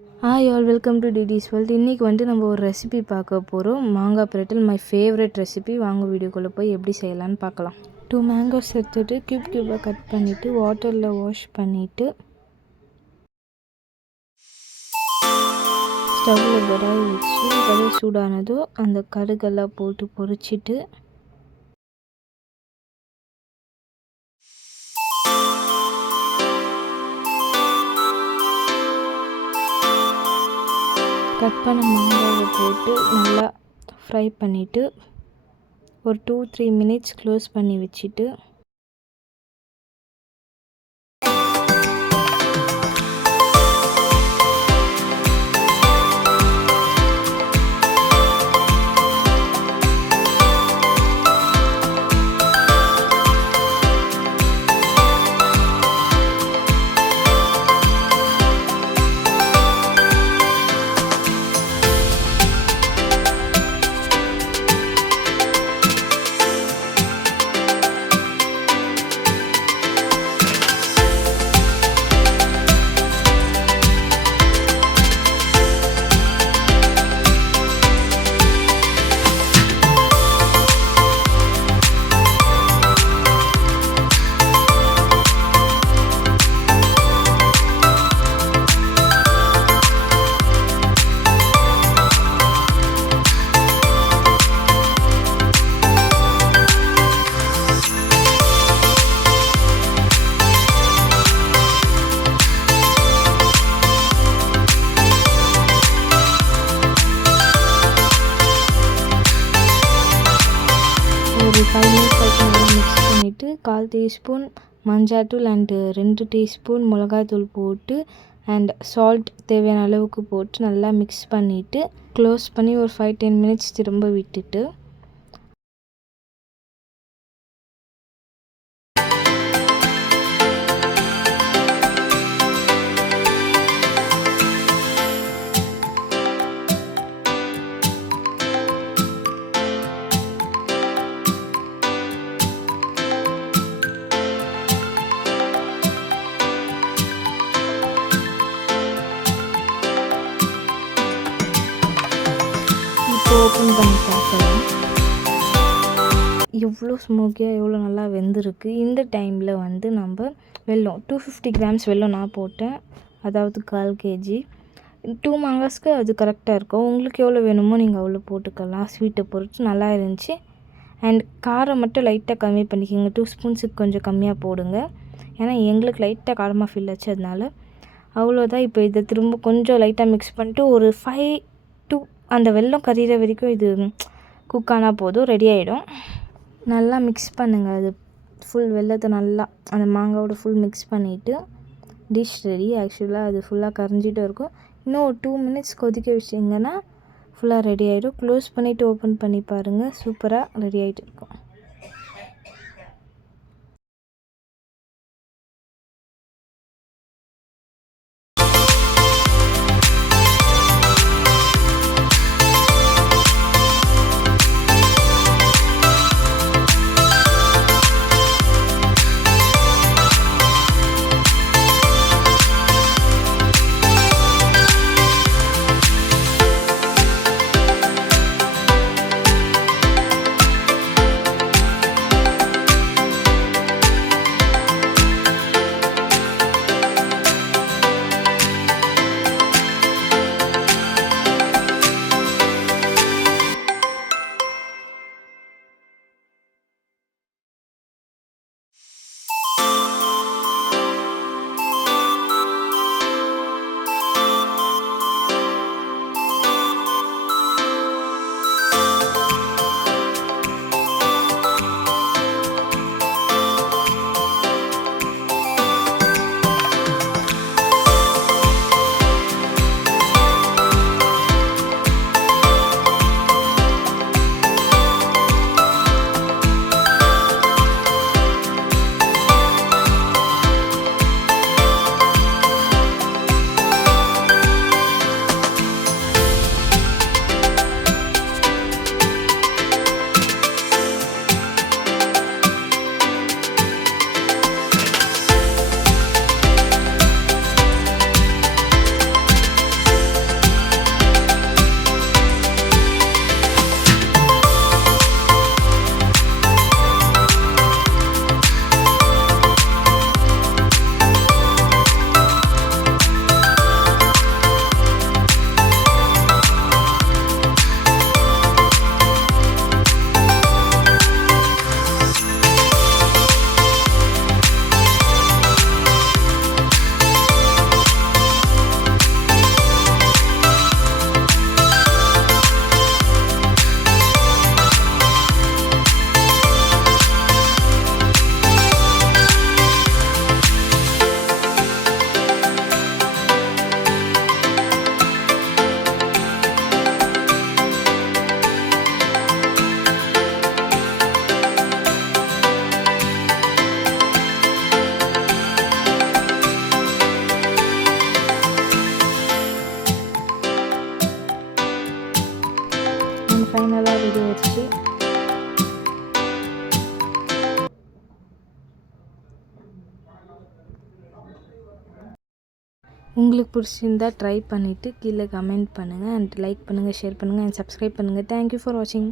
Hi all welcome to டிடிஸ் world. இன்றைக்கி வந்து நம்ம ஒரு ரெசிபி பார்க்க போகிறோம். மாங்காய் பிரட்டல் மை ஃபேவரட் ரெசிபி. வாங்க வீடியோக்குள்ளே போய் எப்படி செய்யலான்னு பார்க்கலாம். 2 மேங்கோஸ் எடுத்துகிட்டு க்யூபாக கட் பண்ணிவிட்டு வாட்டரில் வாஷ் பண்ணிவிட்டு ஸ்டவ்வில் கடாய் வச்சு கடாய் சூடானதும் அந்த கடுகெல்லாம் போட்டு பொரிச்சிட்டு கட் பண்ண மாங்காயை போட்டு நல்லா ஃப்ரை பண்ணிவிட்டு ஒரு 2-3 மினிட்ஸ் க்ளோஸ் பண்ணி வச்சுட்டு ஒரு 5 மினிட்ஸ் நல்லா மிக்ஸ் பண்ணிவிட்டு 1/4 டீஸ்பூன் மஞ்சாத்தூள் அண்டு 2 டீஸ்பூன் மிளகாய்த்தூள் போட்டு அண்ட் சால்ட் தேவையான அளவுக்கு போட்டு நல்லா மிக்ஸ் பண்ணிவிட்டு க்ளோஸ் பண்ணி ஒரு 5-10 மினிட்ஸ் திரும்ப விட்டுட்டு ஓப்பன் பண்ணி பார்க்கலாம். எவ்வளோ ஸ்மோக்கியாக எவ்வளோ நல்லா வெந்திருக்கு. இந்த டைமில் வந்து நம்ம வெல்லம் 250 கிராம்ஸ் வெல்லம் நான் போட்டேன், அதாவது 1/4 kg. 2 மாங்காஸ்க்கு அது கரெக்டாக இருக்கும். உங்களுக்கு எவ்வளோ வேணுமோ நீங்கள் அவ்வளோ போட்டுக்கலாம், ஸ்வீட்டை பொறுத்து. நல்லா இருந்துச்சு. அண்ட் காரம் மட்டும் லைட்டாக கம்மி பண்ணிக்கோங்க. 2 ஸ்பூன்ஸுக்கு கொஞ்சம் கம்மியாக போடுங்க, ஏன்னா எங்களுக்கு லைட்டாக காரமாக ஃபீல் ஆச்சு, அதனால அவ்வளோதான். இப்போ இதை திரும்ப கொஞ்சம் லைட்டாக மிக்ஸ் பண்ணிட்டு ஒரு 5 to அந்த வெல்லம் கரிகிற வரைக்கும் இது குக் ஆனால் போதும், ரெடி ஆகிடும். நல்லா மிக்ஸ் பண்ணுங்கள். அது ஃபுல் வெல்லத்தை நல்லா அந்த மாங்காவோட ஃபுல் மிக்ஸ் பண்ணிவிட்டு டிஷ் ரெடி. ஆக்சுவலாக அது ஃபுல்லாக கரைஞ்சிட்டும் இருக்கும். இன்னும் ஒரு 2 மினிட்ஸ் கொதிக்க வச்சிங்கன்னா ஃபுல்லாக ரெடி ஆகிடும். க்ளோஸ் பண்ணிவிட்டு ஓப்பன் பண்ணி பாருங்கள், சூப்பராக ரெடி ஆகிட்டு இருக்கும். ஃபைனலாக ரெடி ஆயிடுச்சு. உங்களுக்கு பிடிச்சிருந்தா ட்ரை பண்ணிவிட்டு கீழே கமெண்ட் பண்ணுங்கள் அண்ட் லைக் பண்ணுங்கள், ஷேர் பண்ணுங்கள் அண்ட் சப்ஸ்கிரைப் பண்ணுங்கள். தேங்க்யூ ஃபார் வாட்சிங்.